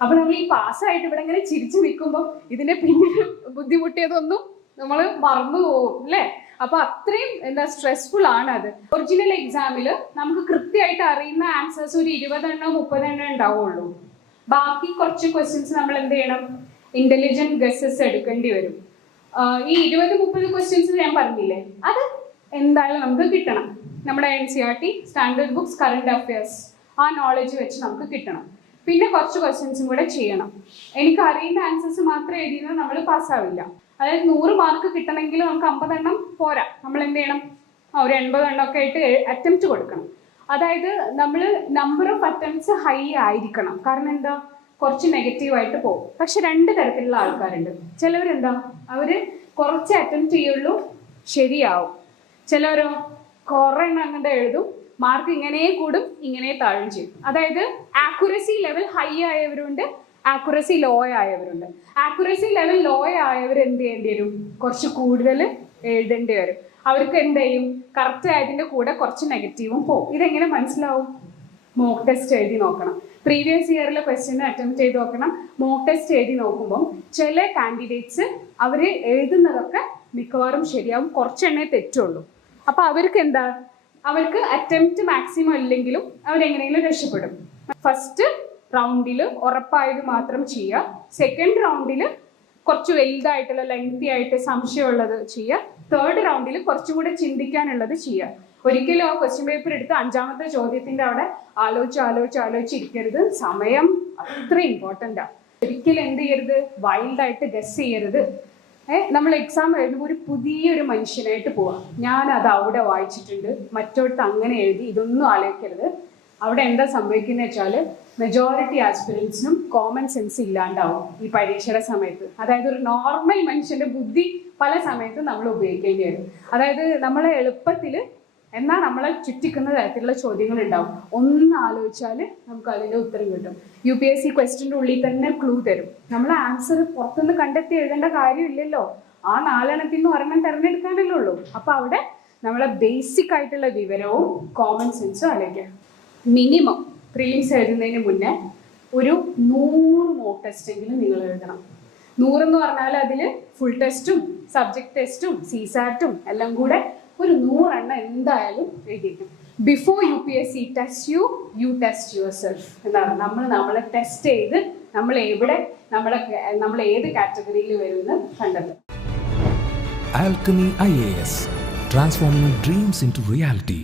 അപ്പൊ നമ്മൾ ഈ പാസ്സായിട്ട് ഇവിടെ ഇങ്ങനെ ചിരിച്ചു നിൽക്കുമ്പോൾ ഇതിന്റെ പിന്നിൽ ബുദ്ധിമുട്ടിയതൊന്നും നമ്മൾ മറന്നു പോകും അല്ലേ? അപ്പൊ അത്രയും സ്ട്രെസ്ഫുൾ ആണ് അത്. ഒറിജിനൽ എക്സാമിൽ നമുക്ക് കൃത്യമായിട്ട് അറിയുന്ന ആൻസേഴ്സ് ഒരു 20 എണ്ണോ 30 എണ്ണോ ഉണ്ടാവുള്ളൂ. ബാക്കി കുറച്ച് ക്വസ്റ്റ്യൻസ് നമ്മൾ എന്ത് ചെയ്യണം? ഇന്റലിജന്റ് ഗസ്സസ് എടുക്കേണ്ടി വരും. ഈ 20-30 ക്വസ്റ്റ്യൻസ് ഞാൻ പറഞ്ഞില്ലേ, അത് എന്തായാലും നമുക്ക് കിട്ടണം. നമ്മുടെ NCERT standard books current affairs ആ നോളജ് വെച്ച് നമുക്ക് കിട്ടണം. പിന്നെ കുറച്ച് ക്വസ്റ്റ്യൻസും കൂടെ ചെയ്യണം. എനിക്ക് അറിയുന്ന ആൻസേഴ്സ് മാത്രം എഴുതിയാൽ നമ്മൾ പാസ്സാവില്ല. അതായത് 100 മാർക്ക് കിട്ടണമെങ്കിൽ നമുക്ക് 50 എണ്ണം പോരാ. നമ്മൾ എന്ത് ചെയ്യണം? ഒരു 80 എണ്ണം ഒക്കെ ആയിട്ട് അറ്റംപ്റ്റ് കൊടുക്കണം. അതായത് നമ്മൾ നമ്പർ ഓഫ് അറ്റംപ്റ്റ്സ് ഹൈ ആയിരിക്കണം. കാരണം എന്താ? കുറച്ച് നെഗറ്റീവായിട്ട് പോകും. പക്ഷെ 2 തരത്തിലുള്ള ആൾക്കാരുണ്ട്. ചിലവരെന്താ, അവര് കുറച്ച് അറ്റംപ്റ്റ് ചെയ്യുള്ളൂ, ശരിയാവും. ചിലവരോ കുറെ എണ്ണം അങ്ങോട്ട് എഴുതും, മാർക്ക് ഇങ്ങനെ കൂടും ഇങ്ങനെ താഴും ചെയ്യും. അതായത് ആക്യുറസി ലെവൽ ഹൈ ആയവരുണ്ട്, ആക്യുറസി ലോ ആയവരുണ്ട്. ആക്യുറസി ലെവൽ ലോ ആയവർ എന്ത് ചെയ്യേണ്ടി വരും? കുറച്ച് കൂടുതൽ എഴുതേണ്ടി വരും. അവർക്ക് എന്ത് ചെയ്യും? കറക്റ്റ് ആയതിൻ്റെ കൂടെ കുറച്ച് നെഗറ്റീവും പോകും. ഇതെങ്ങനെ മനസ്സിലാവും? മോക്ക് ടെസ്റ്റ് എഴുതി നോക്കണം. പ്രീവിയസ് ഇയറിലെ ക്വസ്റ്റ്യൻ അറ്റംപ്റ്റ് ചെയ്ത് നോക്കണം. മോക്ക് ടെസ്റ്റ് എഴുതി നോക്കുമ്പോൾ ചില കാൻഡിഡേറ്റ്സ് അവർ എഴുതുന്നതൊക്കെ മിക്കവാറും ശരിയാവും, കുറച്ചെണ്ണേ തെറ്റുള്ളൂ. അപ്പോൾ അവർക്ക് എന്താ? അവർക്ക് അറ്റംപ്റ്റ് മാക്സിമം ഇല്ലെങ്കിലും അവരെങ്ങനെയെങ്കിലും രക്ഷപ്പെടും. ഫസ്റ്റ് റൗണ്ടിൽ ഉറപ്പായത് മാത്രം ചെയ്യുക. സെക്കൻഡ് റൗണ്ടിൽ കുറച്ച് വലുതായിട്ടുള്ള ലെങ്തി ആയിട്ട് സംശയമുള്ളത് ചെയ്യുക. തേർഡ് റൗണ്ടിൽ കുറച്ചും കൂടെ ചിന്തിക്കാനുള്ളത് ചെയ്യുക. ഒരിക്കലും ആ ക്വസ്റ്റ്യൻ പേപ്പർ എടുത്ത് 5ാമത്തെ ചോദ്യത്തിന്റെ അവിടെ ആലോചിച്ചിരിക്കരുത്. സമയം അത്ര ഇമ്പോർട്ടൻ്റ് ആണ്. ഒരിക്കലും എന്ത് ചെയ്യരുത്? വൈൽഡായിട്ട് ഗസ് ചെയ്യരുത്. നമ്മൾ എക്സാം എഴുതുമ്പോൾ ഒരു പുതിയൊരു മനുഷ്യനായിട്ട് പോവാം. ഞാനത് അവിടെ വായിച്ചിട്ടുണ്ട്, മറ്റോടത്ത് അങ്ങനെ എഴുതി, ഇതൊന്നും ആലോചിക്കരുത്. അവിടെ എന്താ സംഭവിക്കുന്നത് വെച്ചാൽ മെജോറിറ്റി ആസ്പിറൻസിനും കോമൺ സെൻസ് ഇല്ലാണ്ടാവും ഈ പരീക്ഷയുടെ സമയത്ത്. അതായത് ഒരു നോർമൽ മനുഷ്യന്റെ ബുദ്ധി പല സമയത്തും നമ്മൾ ഉപയോഗിക്കേണ്ടി വരും. അതായത് നമ്മളെ എളുപ്പത്തിൽ എന്നാൽ നമ്മളെ ചുറ്റിക്കുന്ന തരത്തിലുള്ള ചോദ്യങ്ങൾ ഉണ്ടാവും. ഒന്ന് ആലോചിച്ചാൽ നമുക്ക് അതിൻ്റെ ഉത്തരം കിട്ടും. UPSC ക്വസ്റ്റ്യൻ്റെ ഉള്ളിൽ തന്നെ ക്ലൂ തരും. നമ്മൾ ആൻസർ പുറത്തുനിന്ന് കണ്ടെത്തി എഴുതേണ്ട കാര്യമില്ലല്ലോ. ആ 4 എണ്ണത്തിൽ നിന്ന് ഒരെണ്ണം തിരഞ്ഞെടുക്കാനല്ലേ ഉള്ളൂ. അപ്പോൾ അവിടെ നമ്മളെ ബേസിക് ആയിട്ടുള്ള വിവരവും കോമൺ സെൻസും ആലോചിക്കുക. മിനിമം പ്രിലിംസ് എഴുതുന്നതിന് മുന്നേ ഒരു 100 മോക്ക് ടെസ്റ്റെങ്കിലും നിങ്ങൾ എഴുതണം. 100 എന്ന് പറഞ്ഞാൽ അതിൽ ഫുൾ ടെസ്റ്റും സബ്ജക്ട് ടെസ്റ്റും CSAT എല്ലാം കൂടെ ഒരു 100 എണ്ണം എന്തായാലും എഴുതിയിരിക്കും. Before UPSC test you test yourself എന്നാണ്. നമ്മളെ ടെസ്റ്റ് ചെയ്ത് നമ്മൾ ഏത് കാറ്റഗറിയിൽ വരുമെന്ന് കണ്ടെത്തും. Alchemy IAS, transforming dreams into reality.